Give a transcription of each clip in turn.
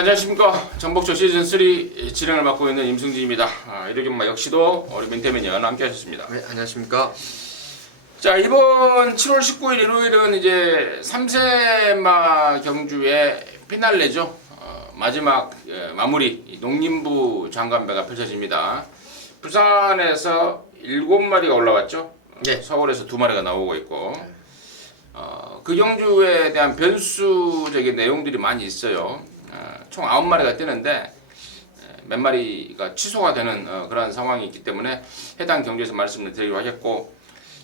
안녕하십니까. 정복조 시즌3 진행을 맡고 있는 임승진입니다. 이르경마 역시도 우리 민태민연 함께 하셨습니다. 네, 안녕하십니까. 자, 이번 7월 19일 일요일은 이제 3세마 경주의 피날레죠. 마지막 마무리 농림부 장관배가 펼쳐집니다. 부산에서 7마리가 올라왔죠. 네. 서울에서 2마리가 나오고 있고 그 경주에 대한 변수적인 내용들이 많이 있어요. 총 9마리가 뛰는데 몇 마리가 취소가 되는 그런 상황이 있기 때문에 해당 경주에서 말씀을 드리기로 하겠고,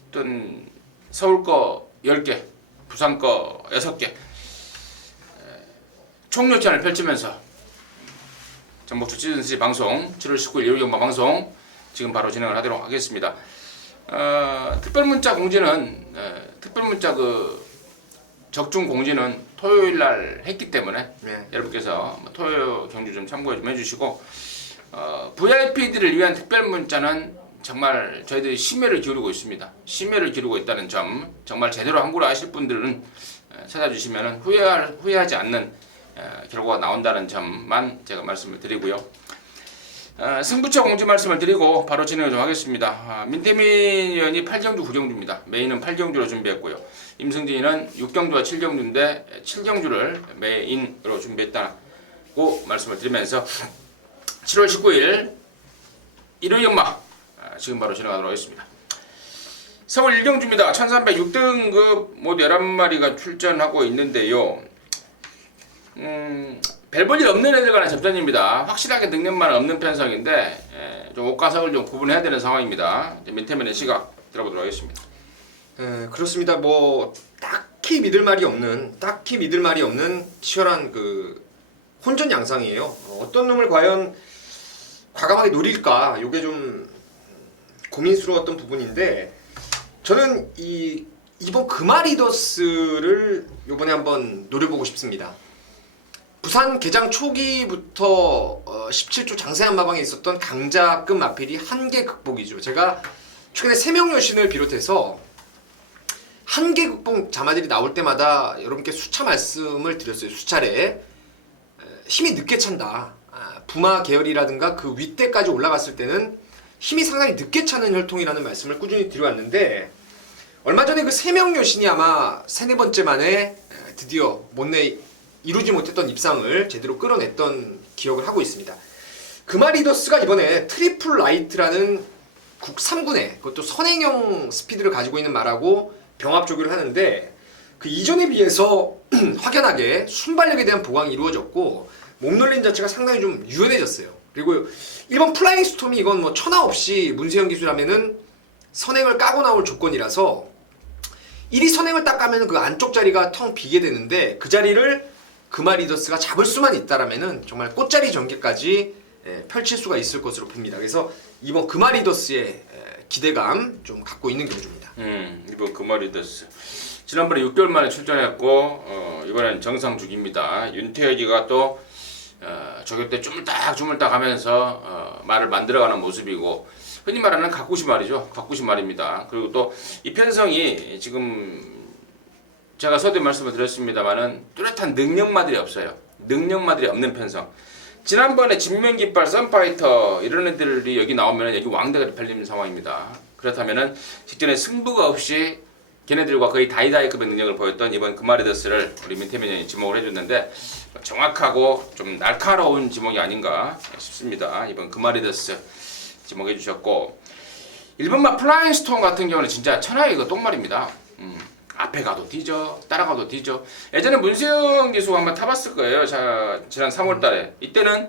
어떤 서울 거 10개, 부산 거 6개 총력전을 펼치면서 정복조 시즌3 방송 7월 19일 일요일경마 방송 지금 바로 진행을 하도록 하겠습니다. 특별문자 공지는 특별문자 적중 공지는 토요일 날 했기 때문에 여러분께서 토요 경주 좀 참고 좀 해주시고, VIP들을 위한 특별문자는 정말 저희들이 심혈을 기울이고 있습니다. 심혈을 기울이고 있다는 점, 정말 제대로 한국어 아실 분들은 찾아주시면 후회하지 않는 결과가 나온다는 점만 제가 말씀을 드리고요. 승부처 공지 말씀을 드리고 바로 진행을 좀 하겠습니다. 민태민 의원이 8경주 9경주입니다. 메인은 8경주로 준비했고요. 임승진이는 6경주와 7경주인데 7경주를 메인으로 준비했다고 말씀을 드리면서 7월 19일 일요일경마 지금 바로 진행하도록 하겠습니다. 서울 1경주입니다. 1306등급 모두 11마리가 출전하고 있는데요. 별 볼 일 없는 애들 간의 접전입니다. 확실하게 능력만 없는 편성인데 좀 옷가석을 좀 구분해야 되는 상황입니다. 민태민의 시각 들어보도록 하겠습니다. 그렇습니다. 뭐 딱히 믿을 말이 없는 치열한 혼전 양상이에요. 어떤 놈을 과연 과감하게 노릴까? 이게 좀 고민스러웠던 부분인데, 저는 이번 금아리더스를 이번에 한번 노려보고 싶습니다. 부산 개장 초기부터 17조 장세한 마방에 있었던 강자급 마필이 한계 극복이죠. 제가 최근에 세명 여신을 비롯해서 한계 극복 자마들이 나올 때마다 여러분께 수차 말씀을 드렸어요. 수차례. 힘이 늦게 찬다. 부마 계열이라든가 그 윗대까지 올라갔을 때는 힘이 상당히 늦게 차는 혈통이라는 말씀을 꾸준히 드려왔는데, 얼마 전에 그 세명 여신이 아마 3-4번째 만에 드디어 이루지 못했던 입상을 제대로 끌어냈던 기억을 하고 있습니다. 금아리더스가 이번에 트리플 라이트라는 국 3군의 그것도 선행형 스피드를 가지고 있는 말하고 병합 조교를 하는데, 그 이전에 비해서 확연하게 순발력에 대한 보강이 이루어졌고 몸놀림 자체가 상당히 좀 유연해졌어요. 그리고 일본 플라잉 스톰이 이건 뭐 천하 없이 문세영 기술하면은 선행을 까고 나올 조건이라서 1위 선행을 딱 까면은 그 안쪽 자리가 텅 비게 되는데, 그 자리를 금아리더스가 잡을 수만 있다라면은 정말 꽃자리 전개까지 펼칠 수가 있을 것으로 봅니다. 그래서 이번 금아리더스의 기대감 좀 갖고 있는 경주입니다. 이번 금아리더스 지난번에 6개월 만에 출전했고 이번엔 정상주기입니다. 윤태혁이가 또 저격 때 주물딱 하면서 말을 만들어가는 모습이고, 흔히 말하는 각구시 말이죠. 각구시 말입니다. 그리고 또 이 편성이 지금 제가 서두에 말씀을 드렸습니다만은 뚜렷한 능력마들이 없어요. 능력마들이 없는 편성. 지난번에 진명깃발, 썬파이터 이런 애들이 여기 나오면 여기 왕대가 팔리는 상황입니다. 그렇다면은 직전에 승부가 없이 걔네들과 거의 다이다이급의 능력을 보였던 이번 금아리더스를 우리 민태민이 지목을 해줬는데, 정확하고 좀 날카로운 지목이 아닌가 싶습니다. 이번 금아리더스 지목해 주셨고, 일본마 플라잉 스톤 같은 경우는 진짜 천하의 똥말입니다. 앞에 가도 뒤져, 따라가도 뒤져. 예전에 문세영 기수가 한번 타봤을 거예요. 지난 3월달에. 이때는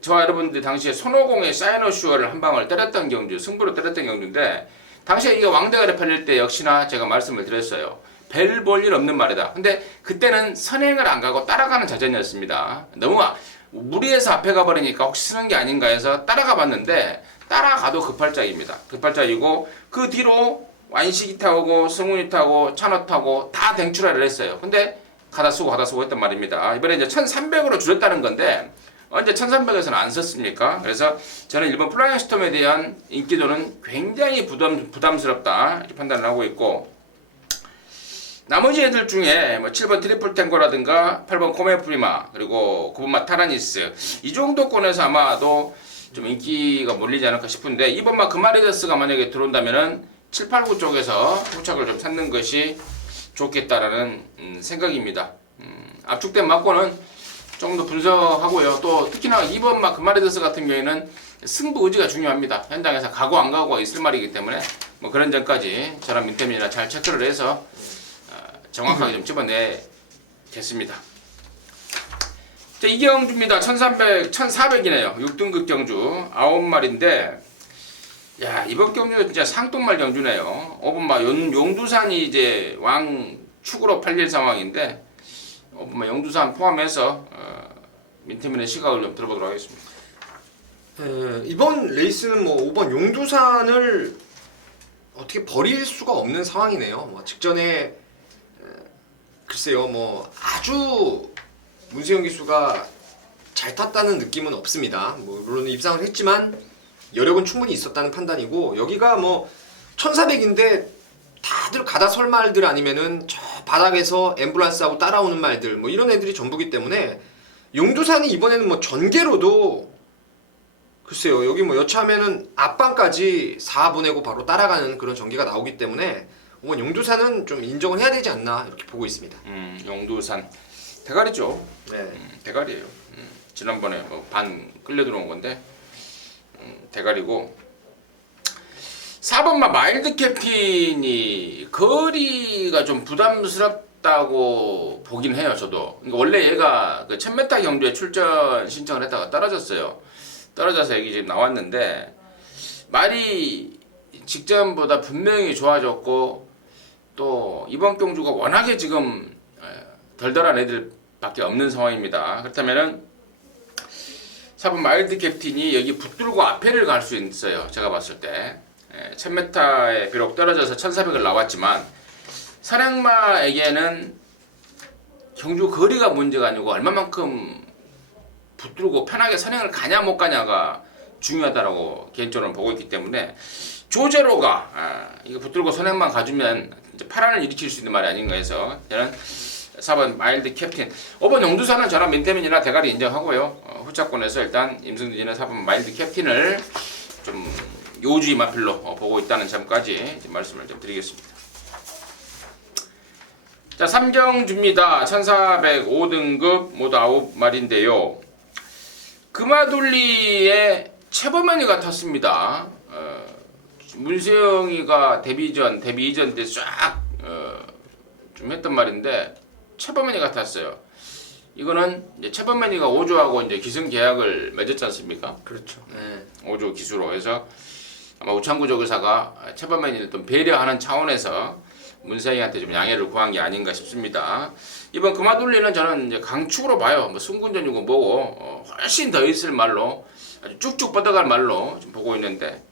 저와 여러분들 당시에 손오공의 사이노슈어를 한 방을 때렸던 경주, 승부로 때렸던 경주인데, 당시에 이게 왕대가리 팔릴 때 역시나 제가 말씀을 드렸어요. 별 볼 일 없는 말이다. 근데 그때는 선행을 안 가고 따라가는 자전이었습니다. 너무 무리해서 앞에 가버리니까 혹시 쓰는 게 아닌가 해서 따라가 봤는데, 따라가도 급발작입니다. 급발작이고, 그 뒤로 완식이 타고 승훈이 타고 찬호 타고 다 댕출하를 했어요. 근데 가다 쓰고 했단 말입니다. 이번에 이제 1300으로 줄였다는 건데, 언제 1300에서는 안 썼습니까? 그래서 저는 일본 플라잉 스톰에 대한 인기도는 굉장히 부담스럽다 이렇게 판단을 하고 있고, 나머지 애들 중에 뭐 7번 트리플 탱고라든가 8번 코메 프리마 그리고 9번 마타라니스 이 정도권에서 아마도 좀 인기가 몰리지 않을까 싶은데 2번 마 그마리더스가 만약에 들어온다면은 7, 8, 9 쪽에서 후착을 좀 찾는 것이 좋겠다라는 생각입니다. 압축된 막고는 조금 더 분석하고요. 또 특히나 2번 마 그마리더스 같은 경우에는 승부 의지가 중요합니다. 현장에서 가고 안 가고가 있을 말이기 때문에 뭐 그런 점까지 저랑 민태민이나 잘 체크를 해서 정확하게 좀 집어내겠습니다. 자, 이 경주입니다. 1400이네요. 6등급 경주 9마리인데 야, 이번 경주도 진짜 상똥말 경주네요. 5번마 용두산이 이제 왕축으로 팔릴 상황인데 5번마 용두산 포함해서 민태민의 시각을 좀 들어보도록 하겠습니다. 이번 레이스는 뭐 5번 용두산을 어떻게 버릴 수가 없는 상황이네요. 뭐 직전에 글쎄요, 뭐 아주 문세영 기수가 잘 탔다는 느낌은 없습니다. 뭐 물론 입상을 했지만 여력은 충분히 있었다는 판단이고 여기가 뭐 1400인데 다들 가다설 말들 아니면은 저 바닥에서 앰뷸런스하고 따라오는 말들 뭐 이런 애들이 전부기 때문에 용두산이 이번에는 뭐 전개로도 글쎄요, 여기 뭐 여차하면은 앞방까지 4 보내고 바로 따라가는 그런 전개가 나오기 때문에 이번 용두산은 좀 인정을 해야 되지 않나 이렇게 보고 있습니다. 용두산 대가리죠. 네. 대가리예요. 지난번에 뭐 반 끌려 들어온 건데 대가리고 4번마 마일드 캡틴이 거리가 좀 부담스럽다고 보긴 해요. 저도. 그러니까 원래 얘가 그 1000m 경주에 출전 신청을 했다가 떨어졌어요. 떨어져서 여기 지금 나왔는데 말이 직전보다 분명히 좋아졌고 또 이번 경주가 워낙에 지금 덜덜한 애들밖에 없는 상황입니다. 그렇다면은 4번 마일드 캡틴이 여기 붙들고 앞에를 갈 수 있어요. 제가 봤을 때 1000m에 비록 떨어져서 1400을 나왔지만 사냥마에게는 경주 거리가 문제가 아니고 얼마만큼 붙들고 편하게 선행을 가냐 못 가냐가 중요하다라고 개인적으로 보고 있기 때문에 조제로가 이거 붙들고 선행만 가주면 이제 파란을 일으킬 수 있는 말이 아닌가 해서 저는 4번 마일드 캡틴 5번 용두산은 저랑 민태민이나 대가리 인정하고요. 후차권에서 일단 임승진이나 4번 마일드 캡틴을 좀 요주의 마필로 보고 있다는 점까지 말씀을 좀 드리겠습니다. 자, 3경주입니다. 1405등급 모두 9마리인데요. 금화둘리의 최범현이가 탔습니다. 문세영이가 데뷔 이전 때 쫙 좀 했던 말인데 최범현이가 탔어요. 이거는 이제 최범현이가 5조하고 이제 기승 계약을 맺었지 않습니까? 그렇죠. 네. 5조 기수로 해서 아마 우창구 조교사가 최범현이를 좀 배려하는 차원에서 문세영이한테 좀 양해를 구한 게 아닌가 싶습니다. 이번 금화둘리는 저는 이제 강축으로 봐요. 뭐 승군전이고 뭐고 훨씬 더 있을 말로 아주 쭉쭉 뻗어갈 말로 좀 보고 있는데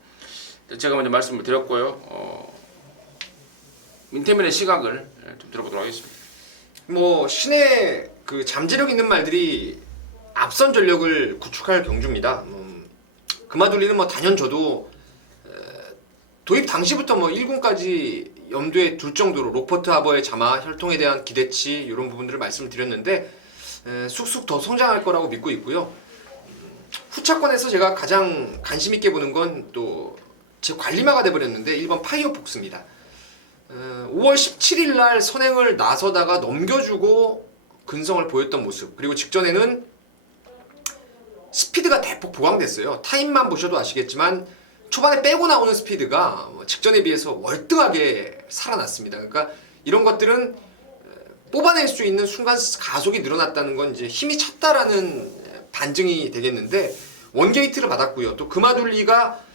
제가 먼저 말씀을 드렸고요. 민태민의 시각을 좀 들어보도록 하겠습니다. 뭐 신의 그 잠재력 있는 말들이 앞선 전력을 구축할 경주입니다. 금화둘리는 뭐 단연 저도 도입 당시부터 뭐 1군까지 염두에 둘 정도로 로퍼트 하버의 자마, 혈통에 대한 기대치 이런 부분들을 말씀을 드렸는데 쑥쑥 더 성장할 거라고 믿고 있고요. 후차권에서 제가 가장 관심 있게 보는 건 또 제 관리마가 돼버렸는데 1번 파이어 폭스입니다. 5월 17일 날 선행을 나서다가 넘겨주고 근성을 보였던 모습, 그리고 직전에는 스피드가 대폭 보강됐어요. 타임만 보셔도 아시겠지만 초반에 빼고 나오는 스피드가 직전에 비해서 월등하게 살아났습니다. 그러니까 이런 것들은 뽑아낼 수 있는 순간 가속이 늘어났다는 건 이제 힘이 찼다라는 반증이 되겠는데 원게이트를 받았고요. 또 금화둘리가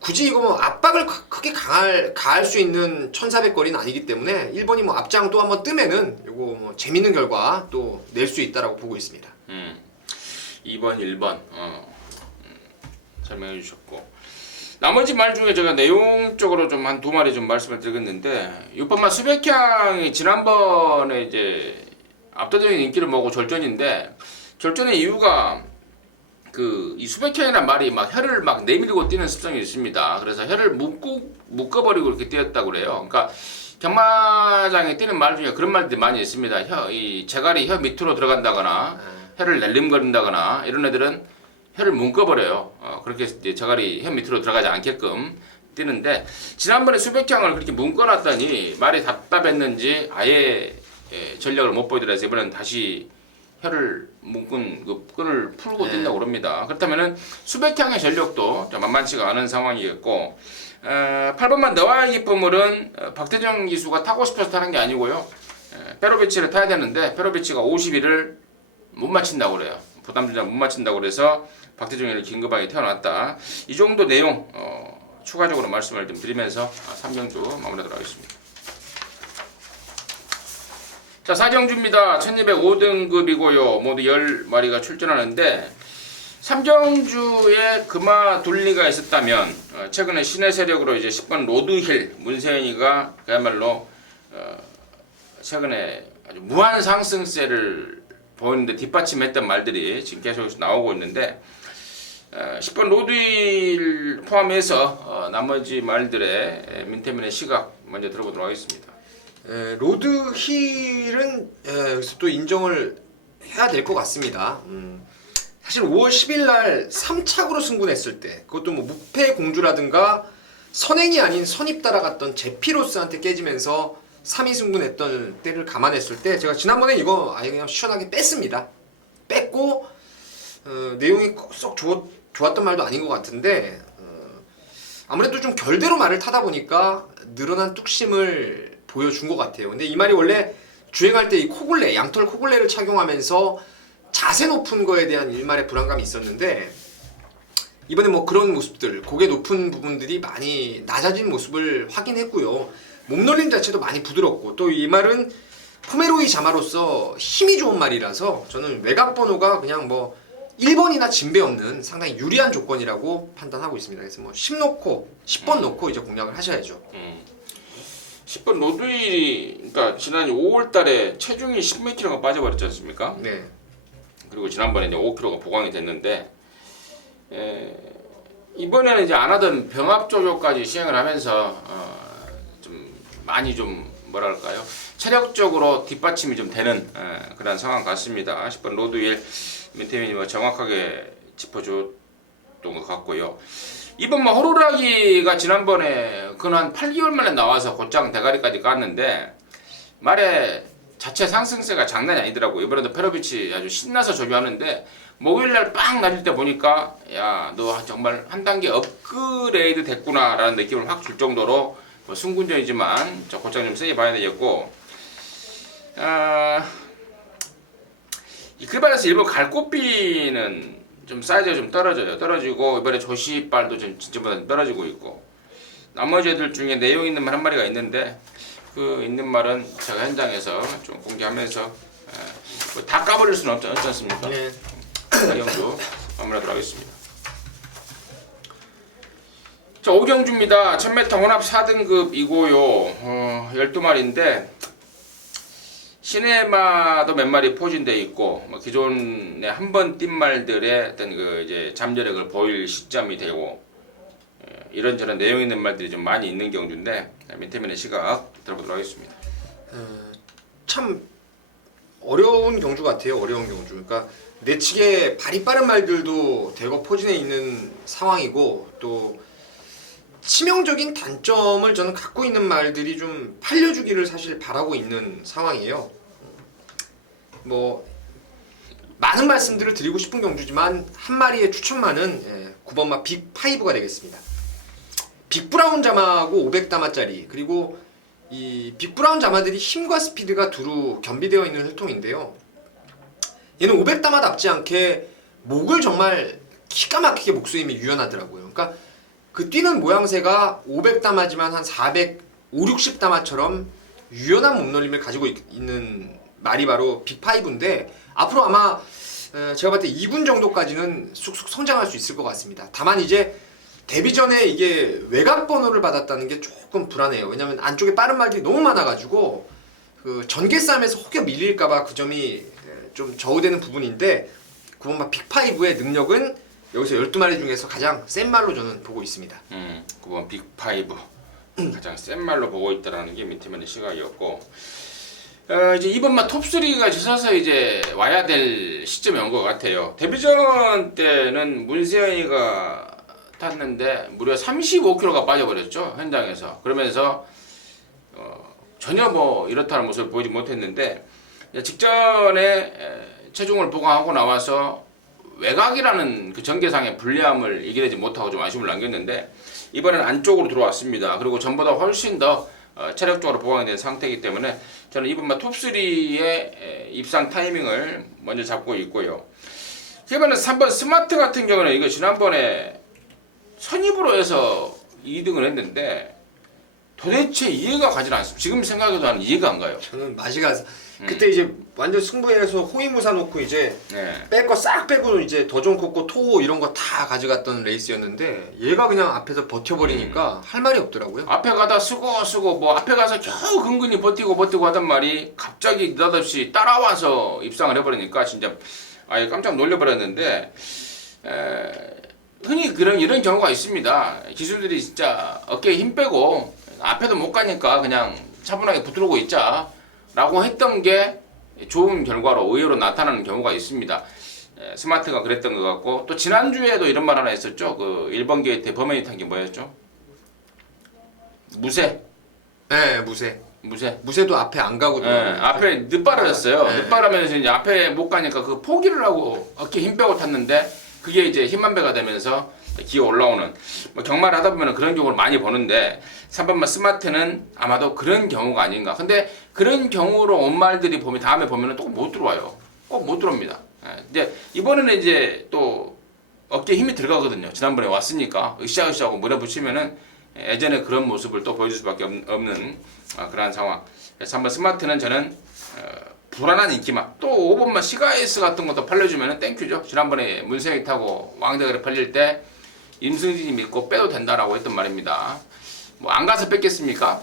굳이 이거 뭐 압박을 크게 가할 수 있는 1400거리는 아니기 때문에 1번이 뭐 앞장 또 한번 뜨면은 요거 뭐 재밌는 결과 또 낼 수 있다라고 보고 있습니다. 2번, 1번 설명해 주셨고 나머지 말 중에 제가 내용적으로 좀 한 두 마리 좀 말씀을 드리겠는데 6번만 수백향이 지난번에 이제 압도적인 인기를 모으고 절전인데 절전의 이유가 이 수백향이란 말이 막 혀를 막 내밀고 뛰는 습성이 있습니다. 그래서 혀를 묶어버리고 이렇게 뛰었다고 그래요. 그러니까 경마장에 뛰는 말 중에 그런 말들이 많이 있습니다. 이 재갈이 혀 밑으로 들어간다거나 혀를 날림거린다거나 이런 애들은 혀를 묶어버려요. 그렇게 이제 재갈이 혀 밑으로 들어가지 않게끔 뛰는데 지난번에 수백 장을 그렇게 묶어놨더니 말이 답답했는지 아예 전략을 못 보이더라서 이번엔 다시 혀를 묶은 그 끈을 풀고 뛴다고 그럽니다. 그렇다면은 수백향의 전력도 좀 만만치가 않은 상황이겠고 8번만 너와 기쁨을은 박태정 기수가 타고 싶어서 타는 게 아니고요. 페로비치를 타야 되는데 페로비치가 51을 못 맞춘다고 그래요. 부담 주자 못 맞춘다고 그래서 박태정이를 긴급하게 태어났다. 이 정도 내용 추가적으로 말씀을 좀 드리면서 3경주 마무리하도록 하겠습니다. 자, 4경주입니다. 1205등급이고요. 모두 10마리가 출전하는데 3경주에 금화 둘리가 있었다면 최근에 신의 세력으로 이제 10번 로드힐 문세윤이가 그야말로 최근에 아주 무한 상승세를 보이는데 뒷받침했던 말들이 지금 계속 나오고 있는데 10번 로드힐 포함해서 나머지 말들의 민태민의 시각 먼저 들어보도록 하겠습니다. 로드힐은 여기서 또 인정을 해야 될 것 같습니다. 사실 5월 10일 날 3착으로 승부냈을 때 그것도 뭐 무패 공주라든가 선행이 아닌 선입 따라갔던 제피로스한테 깨지면서 3위 승부냈던 때를 감안했을 때 제가 지난번에 이거 아예 그냥 시원하게 뺐습니다. 뺐고 내용이 썩 좋았던 말도 아닌 것 같은데 아무래도 좀 결대로 말을 타다 보니까 늘어난 뚝심을 보여준 것 같아요. 근데 이 말이 원래 주행할 때 이 코굴레, 양털 코굴레를 착용하면서 자세 높은 거에 대한 일말의 불안감이 있었는데 이번에 뭐 그런 모습들, 고개 높은 부분들이 많이 낮아진 모습을 확인했고요. 몸놀림 자체도 많이 부드럽고 또 이 말은 포메로이 자마로서 힘이 좋은 말이라서 저는 외곽 번호가 그냥 뭐 1번이나 진배 없는 상당히 유리한 조건이라고 판단하고 있습니다. 그래서 뭐 10 놓고 10번 놓고 이제 공략을 하셔야죠. 10번 로드힐이 그러니까 지난 5월 달에 체중이 10kg가 빠져버렸지 않습니까? 네. 그리고 지난번에 이제 5kg가 보강이 됐는데 이번에는 이제 안 하던 병합 조절까지 시행을 하면서 좀 많이 좀 뭐랄까요? 체력적으로 뒷받침이 좀 되는 그런 상황 같습니다. 10번 로드힐 민태민이 뭐 정확하게 짚어줬던 것 같고요. 이번 뭐 호루라기가 지난번에 그한 8개월 만에 나와서 곧장 대가리까지 깠는데 말에 자체 상승세가 장난이 아니더라고. 이번에도 페로비치 아주 신나서 조교하는데 목요일날 빵 낮을 때 보니까 야 너 정말 한 단계 업그레이드 됐구나 라는 느낌을 확 줄 정도로 뭐 승군전이지만 저 곧장 좀 세게 봐야 되겠고 이 글반에서 일본 갈꽃비는 좀 사이즈가 좀 떨어지고 이번에 조시빨도 좀 진짜보다 떨어지고 있고 나머지 애들 중에 내용 있는 말 한 마리가 있는데 그 있는 말은 제가 현장에서 좀 공개하면서 뭐다 까버릴 수는 없지 않습니까? 네. 이경주 마무리하도록 하겠습니다. 자 5경주입니다. 1000m 혼합 4등급이고요. 12마리인데 시네마도 몇 마리 포진되어 있고 뭐 기존에 한 번 뛴 말들의 어떤 그 이제 잠재력을 보일 시점이 되고 이런저런 내용 있는 말들이 좀 많이 있는 경주인데 민태민의 시각 들어보도록 하겠습니다. 참 어려운 경주 같아요. 어려운 경주. 그러니까 내측에 발이 빠른 말들도 대거 포진해 있는 상황이고 또 치명적인 단점을 저는 갖고 있는 말들이 좀 팔려주기를 사실 바라고 있는 상황이에요. 뭐 많은 말씀들을 드리고 싶은 경주지만 한 마리의 추천마는 9번마 빅5가 되겠습니다. 빅브라운 자마하고 500다마짜리 그리고 이 빅브라운 자마들이 힘과 스피드가 두루 겸비되어 있는 혈통인데요. 얘는 500다마답지 않게 목을 정말 기가 막히게 목수임이 유연하더라고요. 그러니까 그 뛰는 모양새가 500다마지만 한 400, 5, 60다마처럼 유연한 몸놀림을 가지고 있는 말이 바로 빅5인데 앞으로 아마 제가 봤을 때 2군 정도까지는 쑥쑥 성장할 수 있을 것 같습니다. 다만 이제 데뷔 전에 이게 외곽 번호를 받았다는 게 조금 불안해요. 왜냐면 안쪽에 빠른 말들이 너무 많아가지고 그 전개 싸움에서 혹여 밀릴까봐 그 점이 좀 저우되는 부분인데 9번마 빅5의 능력은 여기서 12마리 중에서 가장 센 말로 저는 보고 있습니다. 9번 빅5 가장 센 말로 보고 있다라는 게 민태면의 시각이었고, 이제 이번만 톱3가 지서서 이제 와야 될 시점이 온 것 같아요. 데뷔전 때는 문세현이가 탔는데 무려 35kg가 빠져버렸죠, 현장에서. 그러면서 전혀 뭐 이렇다는 모습을 보이지 못했는데, 직전에 체중을 보강하고 나와서 외곽이라는 그 전개상의 불리함을 이겨내지 못하고 좀 아쉬움을 남겼는데, 이번에는 안쪽으로 들어왔습니다. 그리고 전보다 훨씬 더 체력적으로 보강이 된 상태이기 때문에 저는 이번만 톱3의 입상 타이밍을 먼저 잡고 있고요. 이번에 3번 스마트 같은 경우는 이거 지난번에 선입으로 해서 2등을 했는데 도대체 이해가 가지 않습니다. 지금 생각해도 나는 이해가 안 가요. 저는 맛이 가서 그때 이제 완전 승부해서 호위무사 놓고 이제 뺄 거 싹 빼고 이제 더존코코 토호 이런 거 다 가져갔던 레이스였는데 얘가 그냥 앞에서 버텨버리니까 할 말이 없더라고요. 앞에 가다 쓰고 뭐 앞에 가서 겨우 근근히 버티고 하던 말이 갑자기 느닷없이 따라와서 입상을 해버리니까 진짜 아예 깜짝 놀려버렸는데, 흔히 이런 경우가 있습니다. 기술들이 진짜 어깨에 힘 빼고 앞에도 못 가니까 그냥 차분하게 붙들고 있자 라고 했던 게 좋은 결과로 의외로 나타나는 경우가 있습니다. 스마트가 그랬던 것 같고, 또 지난주에도 이런 말 하나 했었죠. 그 1번 게이트에 범행이 탄 게 뭐였죠? 무쇠. 네, 무쇠도 앞에 안 가거든요. 앞에 늦바라졌어요. 네. 늦바라면서 이제 앞에 못 가니까 그 포기를 하고 어깨 힘 빼고 탔는데, 그게 이제 힘만 배가 되면서 기어 올라오는, 뭐 경마를 하다 보면 그런 경우를 많이 보는데 3번만 스마트는 아마도 그런 경우가 아닌가. 근데 그런 경우로 온 말들이 다음에 보면은 또 못 들어와요. 꼭 못 들어옵니다. 이제 이번에는 이제 또 어깨에 힘이 들어가거든요. 지난번에 왔으니까 으쌰으쌰하고 몰아붙이면은 예전에 그런 모습을 또 보여줄 수밖에 없는 그러한 상황. 그래서 3번 스마트는 저는 불안한 인기만, 또 5번만 시가에스 같은 것도 팔려주면은 땡큐죠. 지난번에 문세영이 타고 왕대가리 팔릴 때 임승진이 믿고 빼도 된다라고 했던 말입니다. 뭐 안 가서 뺐겠습니까?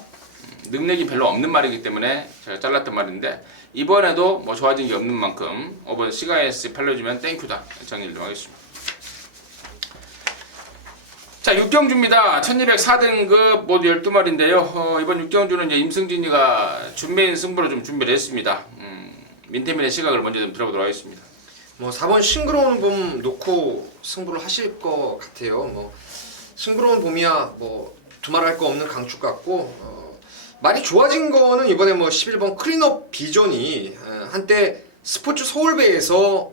능력이 별로 없는 말이기 때문에 제가 잘랐던 말인데, 이번에도 뭐 좋아진 게 없는 만큼 5번 시가에스 팔려주면 땡큐다 정리를 좀 하겠습니다. 자, 6경주입니다. 1204등급 모두 12마리인데요. 이번 6경주는 이제 임승진이가 준메인 승부로 좀 준비를 했습니다. 민태민의 시각을 먼저 좀 들어보도록 하겠습니다. 뭐 4번 싱그러운 봄 놓고 승부를 하실 것 같아요. 뭐 싱그러운 봄이야 뭐 두말할 거 없는 강축 같고, 많이 좋아진 거는 이번에 뭐 11번 클린업 비전이 한때 스포츠 서울배에서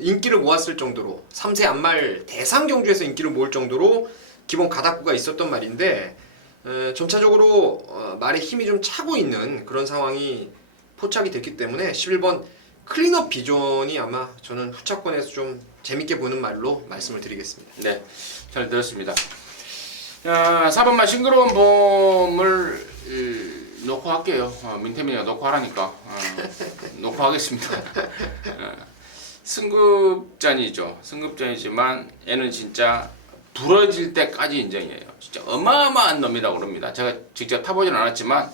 인기를 모았을 정도로 3세 안말 대상 경주에서 인기를 모을 정도로 기본 가닥구가 있었던 말인데, 점차적으로 말에 힘이 좀 차고 있는 그런 상황이 포착이 됐기 때문에 11번 클린업 비전이 아마 저는 후차권에서 좀 재밌게 보는 말로 말씀을 드리겠습니다. 네, 잘 들었습니다. 4번만 싱그러운 봄을 놓고 할게요. 민태민이가 놓고 하라니까 놓고 하겠습니다. 승급전이죠. 승급전이지만 얘는 진짜 부러질 때까지 인정이에요. 진짜 어마어마한 놈이라고 그럽니다. 제가 직접 타보진 않았지만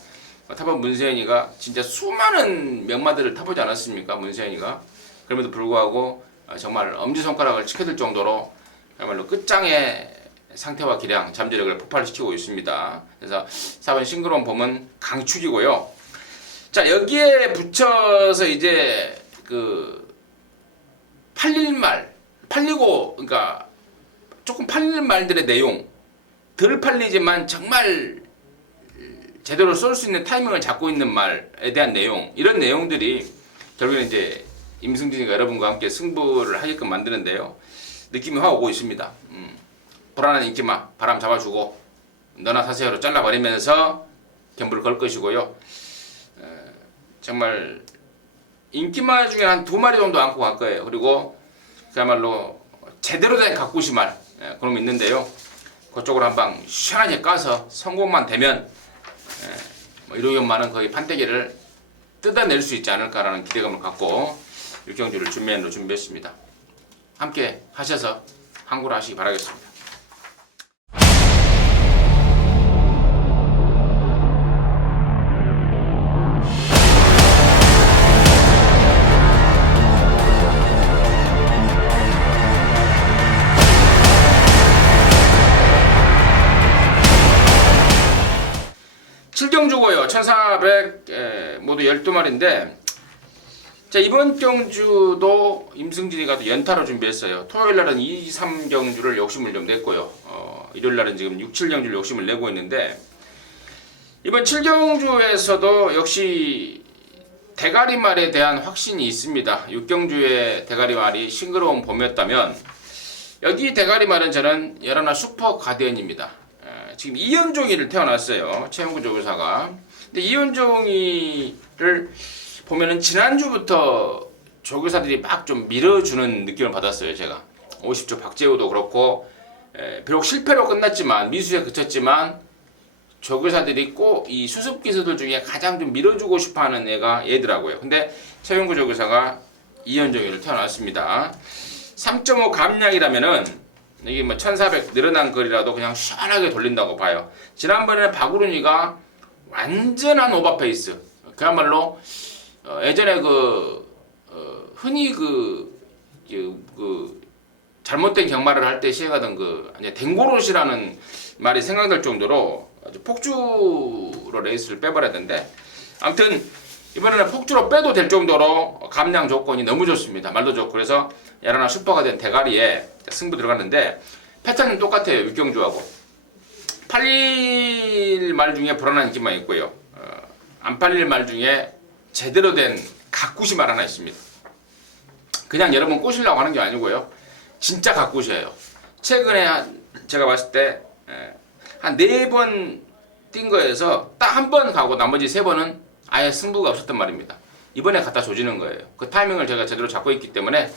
타본 문세현이가 진짜 수많은 명마들을 타보지 않았습니까? 문세현이가. 그럼에도 불구하고 정말 엄지손가락을 치켜들 정도로 정말로 끝장의 상태와 기량, 잠재력을 폭발시키고 있습니다. 그래서 4번 싱그러운 봄은 강축이고요. 자, 여기에 붙여서 이제 팔리고, 그러니까 조금 팔릴 말들의 내용, 덜 팔리지만 정말 제대로 쏠 수 있는 타이밍을 잡고 있는 말에 대한 내용, 이런 내용들이 결국에는 이제 임승진이가 여러분과 함께 승부를 하게끔 만드는데요. 느낌이 확 오고 있습니다. 불안한 인기마 바람 잡아주고 너나 사세요로 잘라버리면서 견부를 걸 것이고요. 정말 인기마 중에 한 2마리 정도 안고 갈 거예요. 그리고 그야말로 제대로 된 각구시말 그런 거 있는데요. 그쪽으로 한 방 시원하게 까서 성공만 되면 뭐 1호견만은 거의 판때기를 뜯어낼 수 있지 않을까라는 기대감을 갖고 6경주를 준비한으로 준비했습니다. 함께 하셔서 항구를 하시기 바라겠습니다. 1400 모두 12마리인데 자, 이번 경주도 임승진이가 또 연타로 준비했어요. 토요일 날은 2, 3경주를 욕심을 좀 냈고요. 일요일 날은 지금 6, 7경주를 욕심을 내고 있는데 이번 7경주에서도 역시 대가리말에 대한 확신이 있습니다. 6경주의 대가리말이 싱그러운 봄이었다면 여기 대가리말은 저는 열하나 슈퍼 가디언입니다. 지금 이현종이를 태어났어요. 최영구 조교사가. 근데 이현종이를 보면은 지난주부터 조교사들이 막 좀 밀어주는 느낌을 받았어요. 제가 50조 박재우도 그렇고 비록 실패로 끝났지만 미수에 그쳤지만 조교사들이 꼭 이 수습 기수들 중에 가장 좀 밀어주고 싶어하는 애가 얘더라고요. 근데 최영구 조교사가 이현종이를 태어났습니다. 3.5 감량이라면은 이게 뭐 1400 늘어난 거리라도 그냥 시원하게 돌린다고 봐요. 지난번에 박우run이가 완전한 오버페이스. 그야말로 예전에 흔히 잘못된 경마를 할 때 시행하던 댕고롯이라는 말이 생각날 정도로 아주 폭주로 레이스를 빼버렸는데 아무튼 이번에는 폭주로 빼도 될 정도로 감량 조건이 너무 좋습니다. 말도 좋고 그래서 야라나 슈퍼가 된 대가리에 승부 들어갔는데 패턴은 똑같아요. 6경주하고 8일 말 중에 불안한 인기만 있고요. 안 팔릴 말 중에 제대로 된 가꾸시 말 하나 있습니다. 그냥 여러분 꼬시려고 하는 게 아니고요. 진짜 가꾸시예요. 최근에 제가 봤을 때 한 4번 뛴 거에서 딱 한 번 가고 나머지 3번은 아예 승부가 없었단 말입니다. 이번에 갖다 조지는 거예요. 그 타이밍을 제가 제대로 잡고 있기 때문에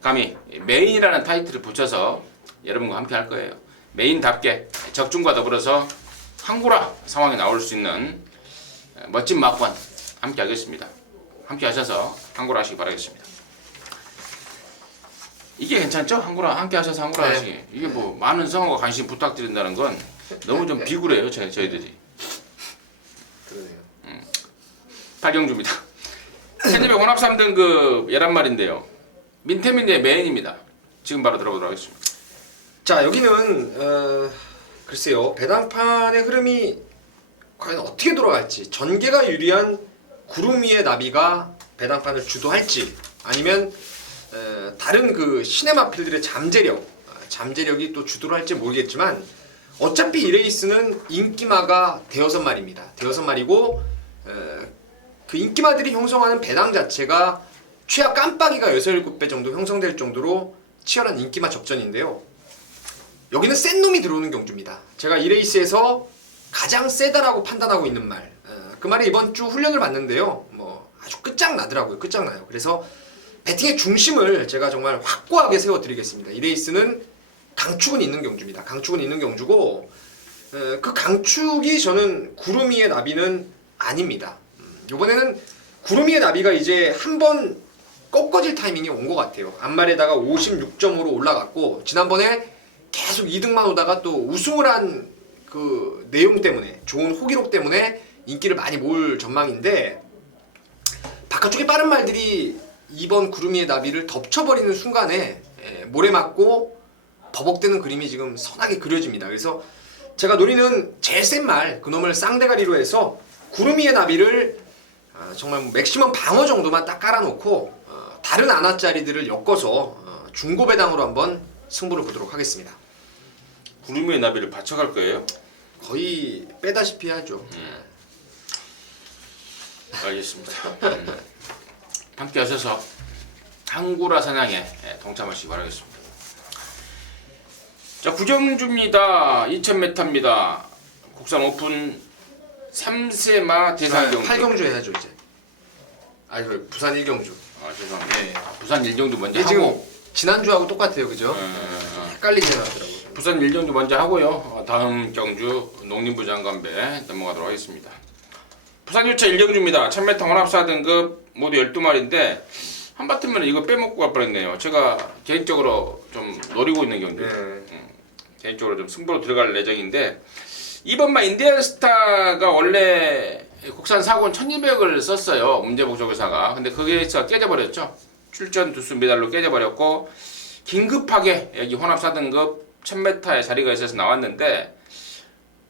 감히 메인이라는 타이틀을 붙여서 여러분과 함께 할 거예요. 메인답게 적중과 더불어서 항구라 상황이 나올 수 있는 멋진 막권 함께 하겠습니다. 함께 하셔서 항구라 하시기 바라겠습니다. 이게 괜찮죠? 항구라 함께 하셔서 항구라 네. 하시기. 이게 뭐 많은 성원과 관심 부탁드린다는 건 너무 좀 비굴해요. 저희들이. 그러네요. 8경주입니다. 1200 혼합 3등급 11마리인데요. 민태민의 메인입니다. 지금 바로 들어보도록 하겠습니다. 자, 여기는 글쎄요. 배당판의 흐름이 과연 어떻게 돌아갈지, 전개가 유리한 구름 위의 나비가 배당판을 주도할지, 아니면 다른 그 시네마필들의 잠재력이 또 주도를 할지 모르겠지만 어차피 이 레이스는 인기마가 대여섯 마리입니다. 대여섯 마리고 그 인기마들이 형성하는 배당 자체가 최하 깜빡이가 6, 7배 정도 형성될 정도로 치열한 인기마 접전인데요. 여기는 센 놈이 들어오는 경주입니다. 제가 이 레이스에서 가장 세다라고 판단하고 있는 말, 그 말이 이번 주 훈련을 봤는데요. 뭐 아주 끝장나더라고요. 끝장나요. 그래서 배팅의 중심을 제가 정말 확고하게 세워드리겠습니다. 이 레이스는 강축은 있는 경주입니다. 강축은 있는 경주고 그 강축이 저는 구름 위의 나비는 아닙니다. 이번에는 구름 위의 나비가 이제 한번 꺾어질 타이밍이 온 것 같아요. 앞말에다가 56점으로 올라갔고 지난번에 계속 2등만 오다가 또 우승을 한 그 내용 때문에 좋은 호기록 때문에 인기를 많이 모을 전망인데 바깥쪽에 빠른 말들이 이번 구름 위의 나비를 덮쳐버리는 순간에 모래 맞고 버벅대는 그림이 지금 선하게 그려집니다. 그래서 제가 노리는 제일 센 말, 그놈을 쌍대가리로 해서 구름 위의 나비를 정말 맥시멈 방어 정도만 딱 깔아놓고 다른 아나짜리들을 엮어서 중고 배당으로 한번 승부를 보도록 하겠습니다. 구름의 나비를 받쳐갈 거예요? 거의 빼다시피 하죠. 알겠습니다. 함께 하셔서 항구라 사냥에 동참하시기 바라겠습니다. 자, 구정주입니다. 2000m입니다. 국산 오픈 3세마 대상경주. 8경주 해야죠 이제. 그 부산 1경주. 죄송합니다. 네. 부산 1경주 먼저 이게 지금 하고 지난주하고 똑같아요, 그죠? 헷갈리게 해놨더라고요. 부산 1경주 먼저 하고요. 다음 경주 농림부 장관배 넘어가도록 하겠습니다. 부산 유차 1경주입니다. 1000m 혼합 4등급 모두 12마리인데 한바탕면 이거 빼먹고 갈 뻔했네요. 제가 개인적으로 좀 노리고 있는 경주. 개인적으로 좀 승부로 들어갈 예정인데 이번만 인디언스타가 원래 국산 사고는 1200을 썼어요. 문제복 조교사가. 근데 그 케이스가 깨져버렸죠. 출전 두수 메달로 깨져버렸고 긴급하게 여기 혼합 4등급 1000m에 자리가 있어서 나왔는데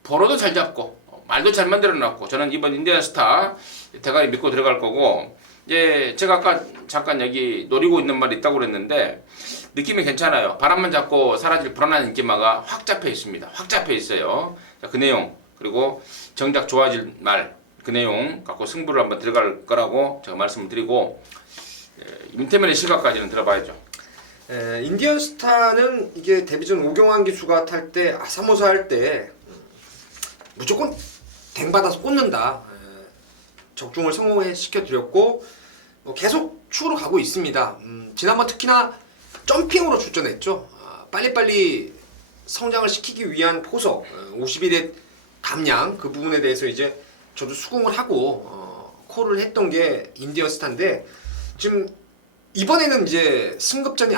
번호도 잘 잡고 말도 잘 만들어놨고 저는 이번 인디언스타 대가리 믿고 들어갈 거고 이제 제가 아까 잠깐 여기 노리고 있는 말이 있다고 그랬는데 느낌이 괜찮아요. 바람만 잡고 사라질 불안한 인기마가 확 잡혀 있습니다. 확 잡혀 있어요. 자, 그 내용 그리고 정작 좋아질 말 그 내용 갖고 승부를 한번 들어갈 거라고 제가 말씀을 드리고 임태면의 시각까지는 들어봐야죠. 인디언스타는 이게 데뷔전 오경환 기수가 탈 때 아사모사 할 때 무조건 댕 받아서 꽂는다. 적중을 성공시켜 드렸고 계속 추후로 가고 있습니다. 지난번 특히나 점핑으로 출전했죠. 빨리빨리 성장을 시키기 위한 포석 50일의 감량 그 부분에 대해서 이제 저도 수긍을 하고 콜을 했던 게 인디언스타인데 지금 이번에는 이제 승급전이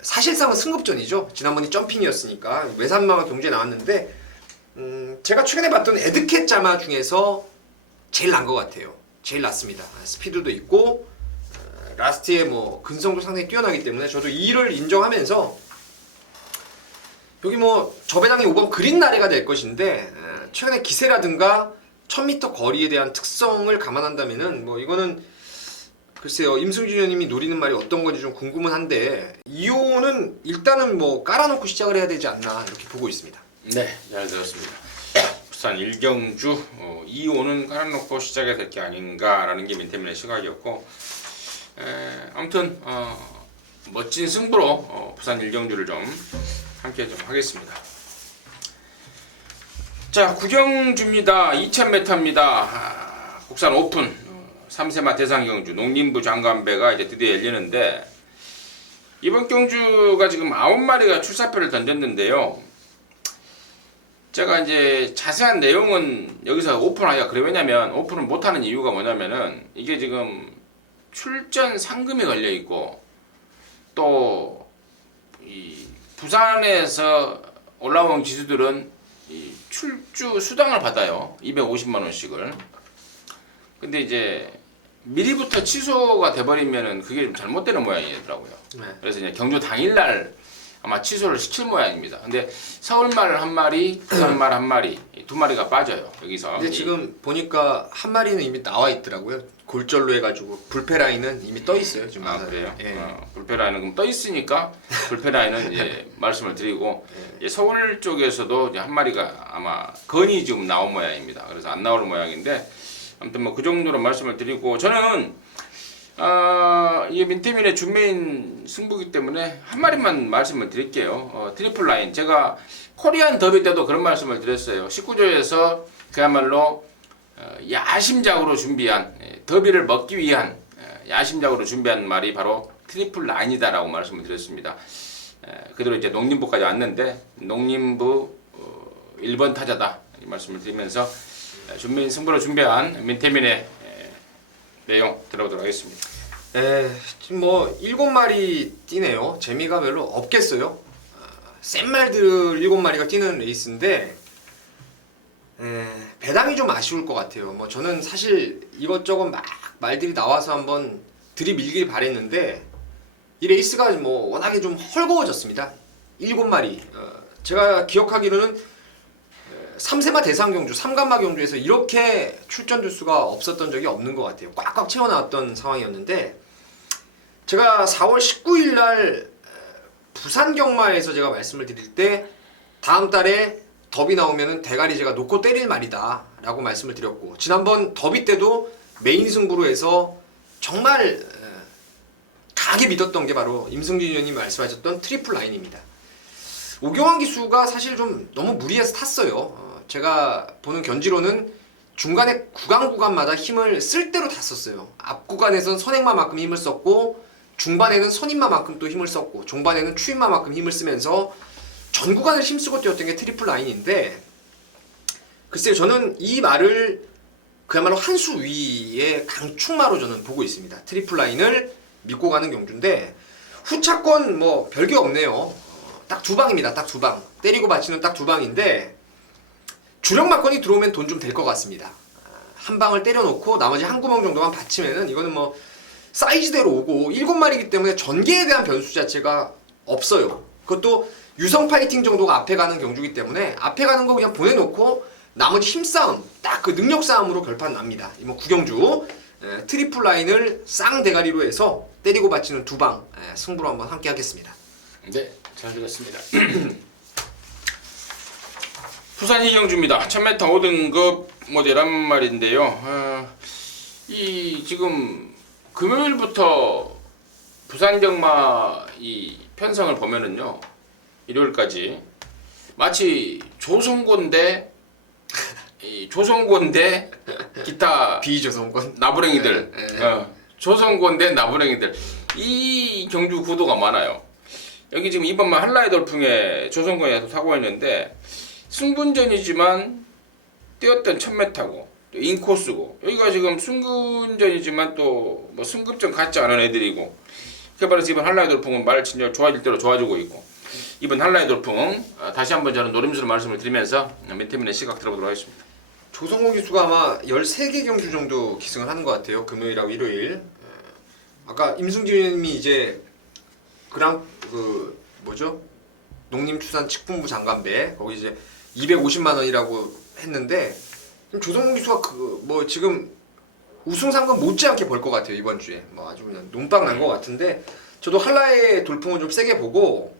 사실상은 승급전이죠. 지난번이 점핑이었으니까 외산마가 경주에 나왔는데 제가 최근에 봤던 에드캣 자마 중에서 제일 난 것 같아요. 제일 낫습니다. 스피드도 있고 라스트의 뭐 근성도 상당히 뛰어나기 때문에 저도 이를 인정하면서 여기 뭐 저배당이 5번 그린 나래가 될 것인데 최근에 기세라든가 1000m 거리에 대한 특성을 감안한다면은 뭐 이거는 글쎄요 임승준 의원님이 노리는 말이 어떤 건지 좀 궁금은 한데 2호는 일단은 뭐 깔아놓고 시작을 해야 되지 않나 이렇게 보고 있습니다. 네, 잘 들었습니다. 부산 일경주 2호는 깔아놓고 시작해야 될 게 아닌가라는 게 민태민의 시각이었고 아무튼 멋진 승부로 부산 일경주를 좀 함께 좀 하겠습니다. 자, 구경주입니다. 2000m입니다. 국산 오픈 3세마 대상 경주 농림부 장관배가 이제 드디어 열리는데 이번 경주가 지금 9마리가 출사표를 던졌는데요. 제가 이제 자세한 내용은 여기서 오픈하기가 그래. 왜냐면 오픈을 못하는 이유가 뭐냐면은 이게 지금 출전 상금이 걸려 있고 또 이 부산에서 올라온 기수들은 이 출주 수당을 받아요. 250만 원씩을. 근데 이제 미리부터 취소가 돼버리면은 그게 좀 잘못되는 모양이더라고요. 네. 그래서 이제 경주 당일날 아마 취소를 시킬 모양입니다. 근데 서울말 한 마리, 부산말 한 마리, 두 마리가 빠져요. 여기서. 근데 지금 보니까 한 마리는 이미 나와 있더라고요. 골절로 해가지고 불패 라인은 이미 떠 있어요. 지금. 아 그래요? 예. 불패 라인은 그럼 떠 있으니까 불패 라인은 이제 말씀을 드리고 이제 서울 쪽에서도 이제 한 마리가 아마 건이 지금 나온 모양입니다. 그래서 안 나오는 모양인데 아무튼 뭐 그 정도로 말씀을 드리고 저는 이게 민태민의 준메인 승부기 때문에 한 마리만 말씀을 드릴게요. 트리플 라인 제가 코리안 더비 때도 그런 말씀을 드렸어요. 19조에서 그야말로 야심작으로 준비한 더비를 먹기 위한 야심작으로 준비한 말이 바로 트리플 라인이다라고 말씀을 드렸습니다. 그대로 이제 농림부까지 왔는데 농림부 1번 타자다 이 말씀을 드리면서 준메인 승부로 준비한 민태민의 내용 들어보도록 하겠습니다. 지금 뭐 7마리 뛰네요. 재미가 별로 없겠어요. 센 말들 7마리가 뛰는 레이스인데 배당이 좀 아쉬울 것 같아요. 뭐 저는 사실 이것저것 막 말들이 나와서 한번 들이밀길 바랬는데 이 레이스가 뭐 워낙에 좀 헐거워졌습니다. 7마리. 제가 기억하기로는 3세마 대상 경주, 3간마 경주에서 이렇게 출전 주수가 없었던 적이 없는 것 같아요. 꽉꽉 채워 나왔던 상황이었는데 제가 4월 19일 날 부산 경마에서 제가 말씀을 드릴 때 다음 달에 더비 나오면은 대가리 제가 놓고 때릴 말이다 라고 말씀을 드렸고 지난번 더비 때도 메인 승부로 해서 정말 강하게 믿었던 게 바로 임승진 의원님이 말씀하셨던 트리플 라인입니다. 오경환 기수가 사실 좀 너무 무리해서 탔어요. 제가 보는 견지로는 중간에 구간마다 힘을 쓸 대로 다 썼어요. 앞 구간에선 선행마만큼 힘을 썼고 중반에는 선임마만큼 또 힘을 썼고 종반에는 추임마만큼 힘을 쓰면서 전 구간을 힘쓰고 뛰었던 게 트리플 라인인데 글쎄요 저는 이 말을 그야말로 한 수 위의 강축마로 저는 보고 있습니다. 트리플 라인을 믿고 가는 경주인데 후차권 뭐 별게 없네요. 딱 두 방입니다. 딱 두 방. 때리고 받치는 딱 두 방인데 주력 막건이 들어오면 돈 좀 될 것 같습니다. 한 방을 때려놓고 나머지 한 구멍 정도만 받치면은 이거는 뭐 사이즈대로 오고 7마리이기 때문에 전개에 대한 변수 자체가 없어요. 그것도 유성 파이팅 정도가 앞에 가는 경주기 때문에 앞에 가는 거 그냥 보내놓고 나머지 힘싸움, 딱 그 능력 싸움으로 결판 납니다. 이번 구경주 트리플 라인을 쌍대가리로 해서 때리고 받치는 두방 승부로 한번 함께 하겠습니다. 네, 잘 들었습니다. 부산 이경주입니다. 1000m 5등급 모델란 말인데요. 이 지금 금요일부터 부산 경마 이 편성을 보면은요, 일요일까지 마치 조선고인데 조선고인데 기타 비조선권 나부랭이들, 조선고인데 나부랭이들, 이 경주 구도가 많아요. 여기 지금 이번만 한라의 돌풍에 조선고에 타고 있는데 승분전이지만 뛰었던 1000m고 또 인코스고, 여기가 지금 승분전이지만 또 뭐 승급전 같지 않은 애들이고, 그래서 이번 한라의 돌풍은 말 진짜 좋아질 대로 좋아지고 있고, 이번 한라의 돌풍 다시 한번 저는 노림수로 말씀을 드리면서 민태민의 시각 들어보도록 하겠습니다. 조성호 기수가 아마 13개 경주 정도 기승을 하는 것 같아요. 금요일하고 일요일. 아까 임승진님이 이제 농림축산식품부 장관배 거기 이제 250만 원이라고 했는데, 조성호 기수가 지금 우승 상금 못지않게 벌 것 같아요. 이번 주에 아주 그냥 눈빵 난 것 같은데, 저도 한라의 돌풍을 좀 세게 보고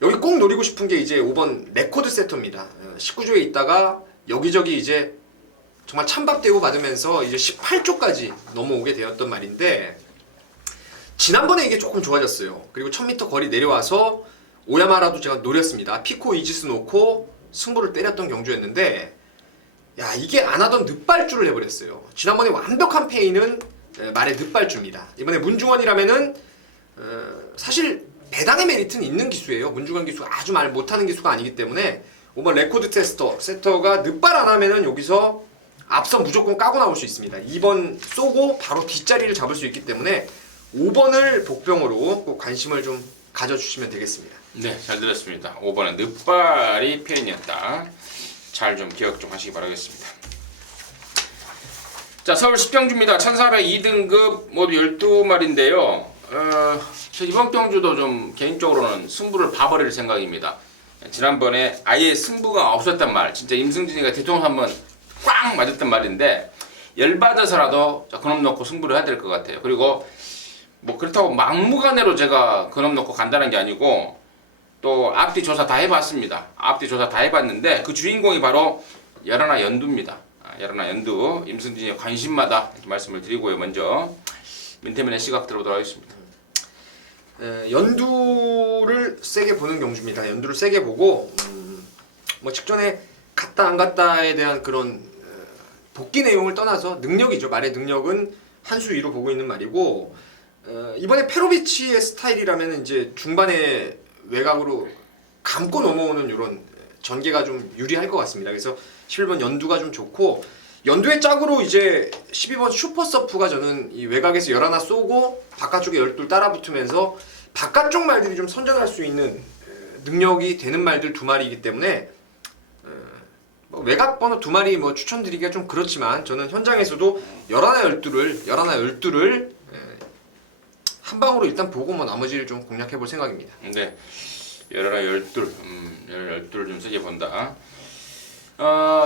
여기 꼭 노리고 싶은 게 이제 5번 레코드 세터입니다. 19조에 있다가 여기저기 이제 정말 찬밥 대우 받으면서 이제 18조까지 넘어오게 되었던 말인데, 지난번에 이게 조금 좋아졌어요. 그리고 1000m 거리 내려와서 오야마라도 제가 노렸습니다. 피코 이지스 놓고 승부를 때렸던 경주였는데, 야, 이게 안 하던 늦발주를 해버렸어요. 지난번에 완벽한 페이는 말의 늦발주입니다. 이번에 문중원이라면은 사실 배당의 메리트는 있는 기수예요. 문중원 기수가 아주 말 못하는 기수가 아니기 때문에 5번 레코드 세터가 늦발 안 하면은 여기서 앞선 무조건 까고 나올 수 있습니다. 2번 쏘고 바로 뒷자리를 잡을 수 있기 때문에 5번을 복병으로 꼭 관심을 좀 가져주시면 되겠습니다. 네, 잘 들었습니다. 5번은 늦발이 페인이었다. 잘 좀 기억 좀 하시기 바라겠습니다. 자, 서울 10경주입니다. 1402등급 모두 12마리인데요. 이번 경주도 좀 개인적으로는 승부를 봐버릴 생각입니다. 지난번에 아예 승부가 없었단 말, 진짜 임승진이가 뒤통수 한번 꽝 맞았단 말인데, 열받아서라도 그놈 놓고 승부를 해야 될 것 같아요. 그리고 뭐 그렇다고 막무가내로 제가 그놈 놓고 간다는 게 아니고, 또 앞뒤 조사 다 해봤습니다. 앞뒤 조사 다 해봤는데 그 주인공이 바로 열하나 연두입니다. 열하나 연두, 임승진의 관심마다 이렇게 말씀을 드리고요. 먼저 민태민의 시각 들어보도록 하겠습니다. 연두를 세게 보는 경주입니다. 연두를 세게 보고 직전에 갔다 안 갔다에 대한 그런 복귀 내용을 떠나서 능력이죠. 말의 능력은 한 수 위로 보고 있는 말이고, 이번에 페로비치의 스타일이라면 이제 중반에 외곽으로 감고 넘어오는 이런 전개가 좀 유리할 것 같습니다. 그래서 11번 연두가 좀 좋고, 연두의 짝으로 이제 12번 슈퍼서프가 저는 이 외곽에서 11 쏘고 바깥쪽에 12 따라 붙으면서 바깥쪽 말들이 좀 선전할 수 있는 능력이 되는 말들 두 마리이기 때문에 외곽 번호 두 마리 추천드리기가 좀 그렇지만, 저는 현장에서도 11, 12를 한 방으로 일단 보고 나머지를 좀 공략해 볼 생각입니다. 네, 11, 12를 좀 세게 본다.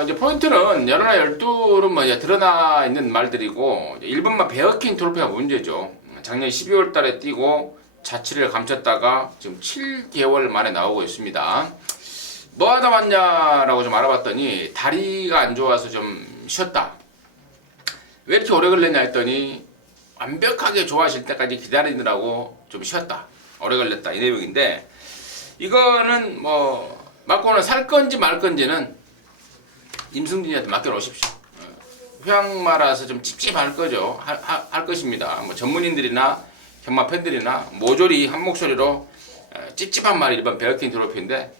이제 포인트는 11, 12는 이제 드러나 있는 말들이고, 1번만 베어킨 트로피가 문제죠. 작년 12월 달에 뛰고 자치를 감췄다가 지금 7개월 만에 나오고 있습니다. 뭐 하다 왔냐라고 좀 알아봤더니 다리가 안 좋아서 좀 쉬었다. 왜 이렇게 오래 걸렸냐 했더니 완벽하게 좋아질 때까지 기다리느라고 좀 쉬었다. 오래 걸렸다. 이 내용인데, 이거는 맞고는 살 건지 말 건지는 임승진이한테 맡겨놓으십시오. 휴양마라서 좀 찝찝할 거죠. 할 것입니다. 전문인들이나 경마 팬들이나 모조리 한 목소리로 찝찝한 말이 이번 베어킨 트로피인데,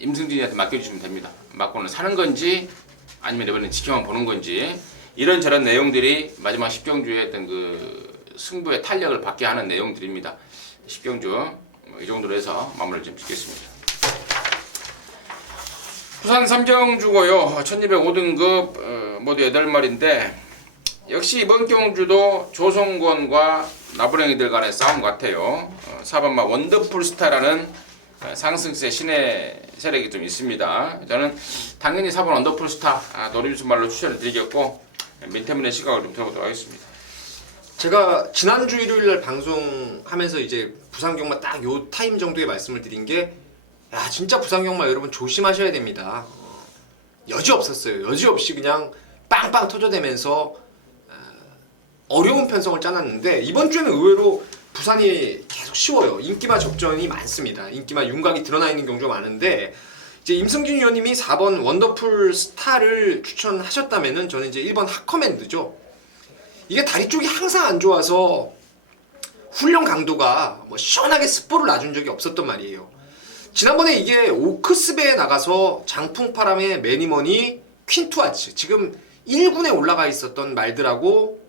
임승진이한테 맡겨주시면 됩니다. 맞고는 사는 건지 아니면 이번에 지켜만 보는 건지, 이런저런 내용들이 마지막 10경주의 어떤 그 승부의 탄력을 받게 하는 내용들입니다. 10경주 이 정도로 해서 마무리를 좀 짓겠습니다. 부산 3경주고요. 1205등급 모두 8마리인데, 역시 이번 경주도 조성권과 나부랭이들 간의 싸움 같아요. 4번마 원더풀 스타라는 상승세 신의 세력이 좀 있습니다. 저는 당연히 4번 원더풀 스타 노림수말로 추천을 드리겠고 민태민의 시각을 좀 들어보도록 하겠습니다. 제가 지난주 일요일날 방송하면서 이제 부산경마 딱 요 타임 정도의 말씀을 드린 게, 야 진짜 부산경마 여러분 조심하셔야 됩니다. 여지 없었어요. 여지 없이 그냥 빵빵 터져대면서 어려운 편성을 짜놨는데, 이번 주에는 의외로 부산이 계속 쉬워요. 인기마 접전이 많습니다. 인기마 윤곽이 드러나 있는 경우가 많은데, 이제 임승진 위원님이 4번 원더풀 스타를 추천하셨다면은 저는 이제 1번 하커맨드죠. 이게 다리 쪽이 항상 안 좋아서 훈련 강도가 뭐 시원하게 스포를 놔준 적이 없었단 말이에요. 지난번에 이게 오크스배에 나가서 장풍파람의 매니머니 퀸투아츠, 지금 1군에 올라가 있었던 말들하고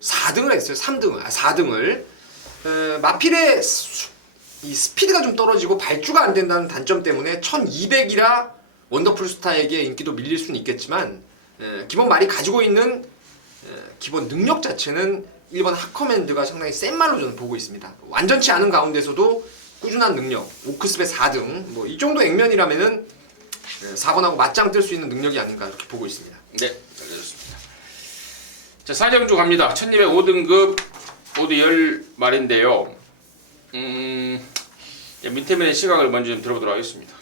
4등을 했어요. 4등을. 마필의 이 스피드가 좀 떨어지고 발주가 안 된다는 단점 때문에 1200이라 원더풀 스타에게 인기도 밀릴 수는 있겠지만, 기본 말이 가지고 있는 기본 능력 자체는 1번 하커맨드가 상당히 센 말로 저는 보고 있습니다. 완전치 않은 가운데서도 꾸준한 능력, 오크스배 4등, 뭐 이 정도 액면이라면은 4번하고 맞짱 뜰 수 있는 능력이 아닌가 이렇게 보고 있습니다. 네, 알겠습니다. 자, 사정주 갑니다. 1205등급 모두 10마리인데요. 민태민의 시각을 먼저 좀 들어보도록 하겠습니다.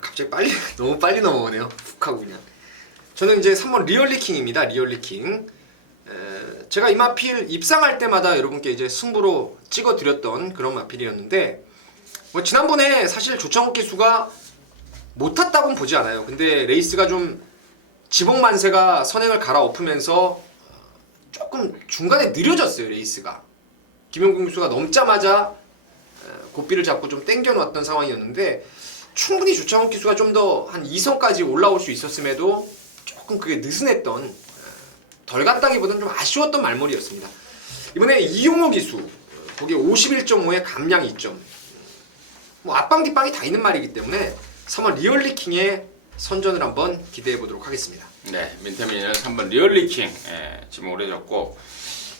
갑자기 너무 빨리 넘어오네요. 훅 하고 그냥. 저는 이제 3번 리얼리킹입니다. 리얼리킹. 제가 이 마필 입상할 때마다 여러분께 이제 승부로 찍어드렸던 그런 마필이었는데, 뭐 지난번에 사실 조창욱 기수가 못 탔다고는 보지 않아요. 근데 레이스가 좀 지붕만세가 선행을 갈아엎으면서 조금 중간에 느려졌어요. 레이스가. 김용국 기수가 넘자마자 고삐를 잡고 좀 땡겨놨던 상황이었는데, 충분히 조창욱 기수가 좀 더 한 2선까지 올라올 수 있었음에도 조금 그게 느슨했던, 덜 갔다기보다는 좀 아쉬웠던 말머리였습니다. 이번에 이용호 기수, 거기에 51.5의 감량 2점. 뭐 앞방 뒷방이 다 있는 말이기 때문에 3번 리얼리킹의 선전을 한번 기대해 보도록 하겠습니다. 네, 민태민은 3번 리얼리킹 지금 오래졌고,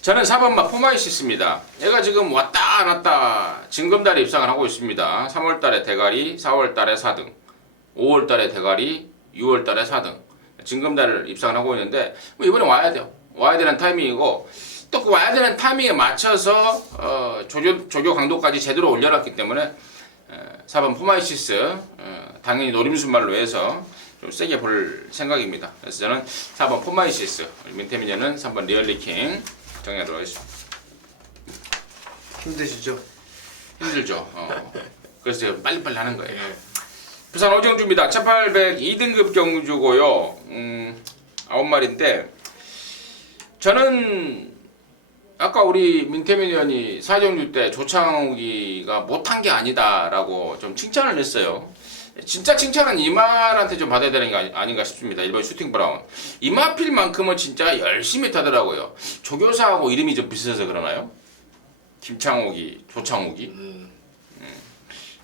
저는 4번마 포마이시스입니다. 얘가 지금 왔다 갔다 징검다리 입상을 하고 있습니다. 3월달에 대가리, 4월달에 4등, 5월달에 대가리, 6월달에 4등 징검다리를 입상을 하고 있는데, 뭐 이번에 와야 돼요. 와야 되는 타이밍이고, 또 그 와야 되는 타이밍에 맞춰서 조교 강도까지 제대로 올려놨기 때문에 4번 포마이시스 당연히 노림수말로 해서 좀 세게 볼 생각입니다. 그래서 저는 4번 포마이시스, 민태민은 3번 리얼리킹 정해도록 하겠습니다. 힘드시죠? 힘들죠. 그래서 제가 빨리빨리 하는 거예요. 부산 오정주입니다. 1802등급 경주고요. 9마리인데, 저는 아까 우리 민태민 의원이 사정주 때 조창욱이가 못한 게 아니다라고 좀 칭찬을 했어요. 진짜 칭찬은 이말한테 좀 받아야 되는 게 아닌가 싶습니다. 일본 슈팅 브라운. 이마필만큼은 진짜 열심히 타더라고요. 조교사하고 이름이 좀 비슷해서 그러나요? 김창욱이, 조창욱이.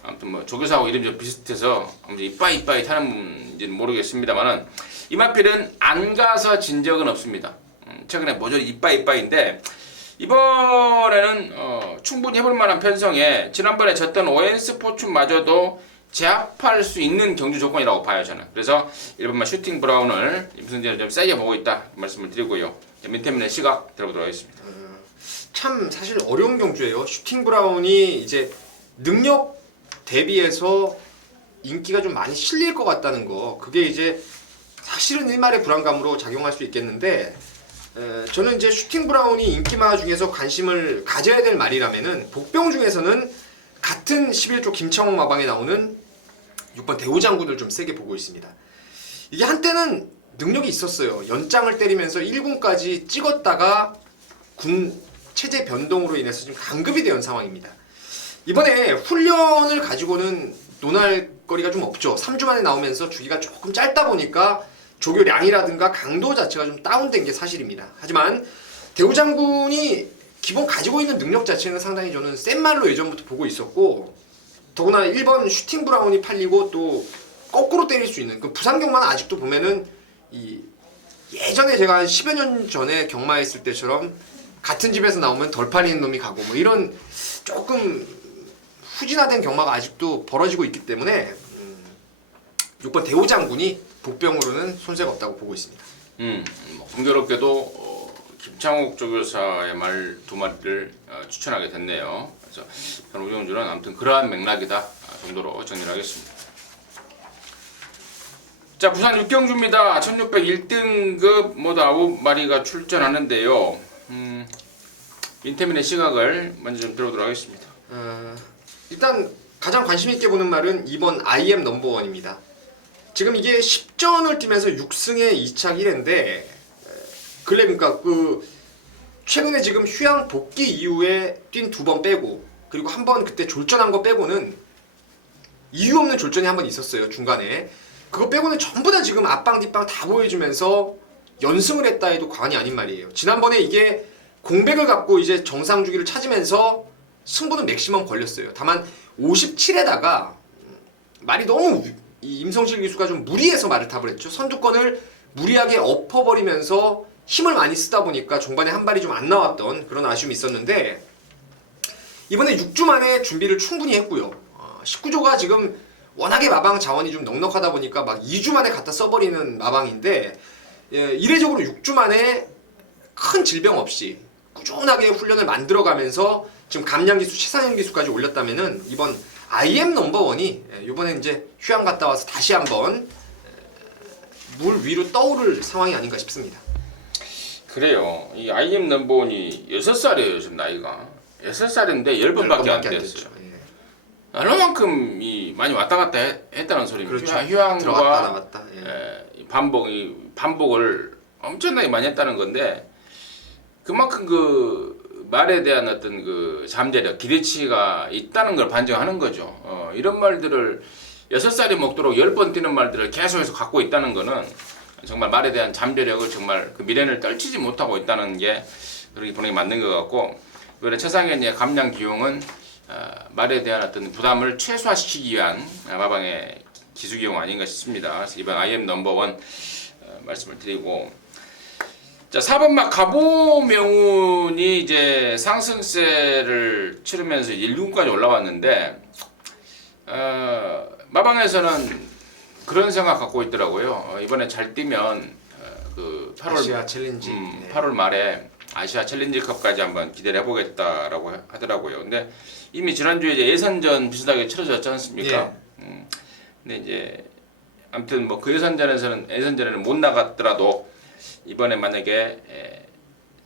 아무튼 뭐 조교사하고 이름이 좀 비슷해서 아무튼 이빠이 타는 분인지는 모르겠습니다만은, 이마필은 안 가서 진 적은 없습니다. 최근에 모조리 이빠이인데, 이번에는 충분히 해볼 만한 편성에 지난번에 졌던 오엔스 포춘마저도 제압할 수 있는 경주 조건이라고 봐요, 저는. 그래서 1번만 슈팅 브라운을 임승진을 좀 세게 보고 있다 말씀을 드리고요. 민태민의 시각 들어보도록 하겠습니다. 참 사실 어려운 경주예요. 슈팅 브라운이 이제 능력 대비해서 인기가 좀 많이 실릴 것 같다는 거, 그게 이제 사실은 일말의 불안감으로 작용할 수 있겠는데, 저는 이제 슈팅 브라운이 인기마 중에서 관심을 가져야 될 말이라면은, 복병 중에서는 같은 11조 김창욱 마방에 나오는 6번 대우장군을 좀 세게 보고 있습니다. 이게 한때는 능력이 있었어요. 연장을 때리면서 1군까지 찍었다가 군 체제 변동으로 인해서 지금 강급이 되는 상황입니다. 이번에 훈련을 가지고는 논할 거리가 좀 없죠. 3주 만에 나오면서 주기가 조금 짧다 보니까 조교량이라든가 강도 자체가 좀 다운된 게 사실입니다. 하지만 대우장군이 기본 가지고 있는 능력 자체는 상당히 저는 센 말로 예전부터 보고 있었고, 더구나 1번 슈팅 브라운이 팔리고 또 거꾸로 때릴 수 있는, 그 부산 경마는 아직도 보면은 이 예전에 제가 한 10여 년 전에 경마했을 때처럼 같은 집에서 나오면 덜 팔리는 놈이 가고 뭐 이런 조금 후진화된 경마가 아직도 벌어지고 있기 때문에 6번 대호장군이 복병으로는 손색 없다고 보고 있습니다. 뭐 공교롭게도 김창옥 조교사의 말 두 마리를 추천하게 됐네요. 그래서 저는 우정주는 아무튼 그러한 맥락이다 정도로 정리를 하겠습니다. 자, 부산 육경주입니다. 1601등급 모두 9마리가 출전하는데요. 민태민의 시각을 먼저 좀 들어보도록 하겠습니다. 일단 가장 관심 있게 보는 말은 2번 IM 넘버원입니다. 지금 이게 10전을 뛰면서 6승에 2착 1회인데 근래 그러니까 최근에 지금 휴양 복귀 이후에 뛴 2번 빼고 그리고 한 번 그때 졸전한 거 빼고는 이유 없는 졸전이 한 번 있었어요. 중간에. 그거 빼고는 전부 다 지금 앞방 뒷방 다 보여주면서 연승을 했다 해도 과언이 아닌 말이에요. 지난번에 이게 공백을 갖고 이제 정상 주기를 찾으면서 승부는 맥시멈 걸렸어요. 다만 57에다가 말이 너무 이 임성실 기수가 좀 무리해서 말을 탑을 했죠. 선두권을 무리하게 엎어버리면서 힘을 많이 쓰다 보니까 종반에 한 발이 좀 안 나왔던 그런 아쉬움이 있었는데 이번에 6주 만에 준비를 충분히 했고요. 19조가 지금 워낙에 마방 자원이 좀 넉넉하다 보니까 막 2주 만에 갖다 써버리는 마방인데 이례적으로 6주 만에 큰 질병 없이 꾸준하게 훈련을 만들어가면서 지금 감량 기수, 최상현 기수까지 올렸다면은 이번 IM 넘버원이 이번에 이제 휴양 갔다 와서 다시 한번 물 위로 떠오를 상황이 아닌가 싶습니다. 그래요. 이 IM 넘버원이 6살이에요, 지금 나이가. 6살인데 10번밖에 안 됐어요. 얼마만큼 많이 왔다 갔다 했다는 소리입니다. 그렇죠. 휴양과 들어갔다 나갔다. 반복을 엄청나게 많이 했다는 건데 그만큼 그 말에 대한 어떤 그 잠재력, 기대치가 있다는 걸 반증하는 거죠. 이런 말들을 6살이 먹도록 10번 뛰는 말들을 계속해서 갖고 있다는 거는 정말 말에 대한 잠재력을 정말 그 미련을 떨치지 못하고 있다는 게 그렇게 보는 게 맞는 것 같고 이번에 최상현의 감량 기용은 말에 대한 어떤 부담을 최소화시키기 위한 마방의 기수 기용 아닌가 싶습니다. 그래서 이번 IM 넘버원 말씀을 드리고 자 4번 막 가보명운이 이제 상승세를 치르면서 1군까지 올라왔는데 마방에서는 그런 생각 갖고 있더라고요. 이번에 잘 뛰면 그 8월 아시아 챌린지 8월 말에 아시아 챌린지컵까지 한번 기대를 해보겠다라고 하더라고요. 근데 이미 지난주에 이제 예선전 비슷하게 치러졌지 않습니까? 근데 이제 아무튼 뭐 그 예선전에는 못 나갔더라도 이번에 만약에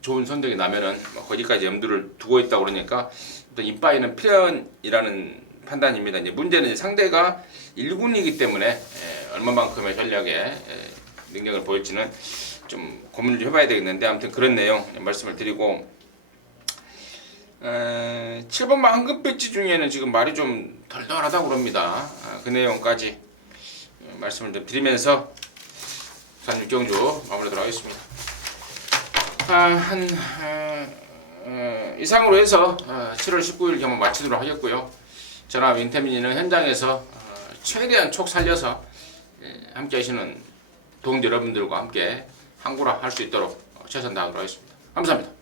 좋은 성적이 나면은 뭐 거기까지 염두를 두고 있다 그러니까 또 인바이는 필연이라는 판단입니다. 이제 문제는 이제 상대가 1군이기 때문에 얼마만큼의 전략에 능력을 보일지는 좀 고민을 좀 해봐야 되겠는데 아무튼 그런 내용 말씀을 드리고 7번만 황금 배지 중에는 지금 말이 좀 덜덜하다고 그럽니다. 그 내용까지 말씀을 좀 드리면서 부산 육경주 마무리하도록 하겠습니다. 이상으로 해서 7월 19일 경험 마치도록 하겠고요. 저나 민태민이는 현장에서 최대한 촉 살려서 함께 하시는 동지 여러분들과 함께 항구라 할 수 있도록 최선 다하도록 하겠습니다. 감사합니다.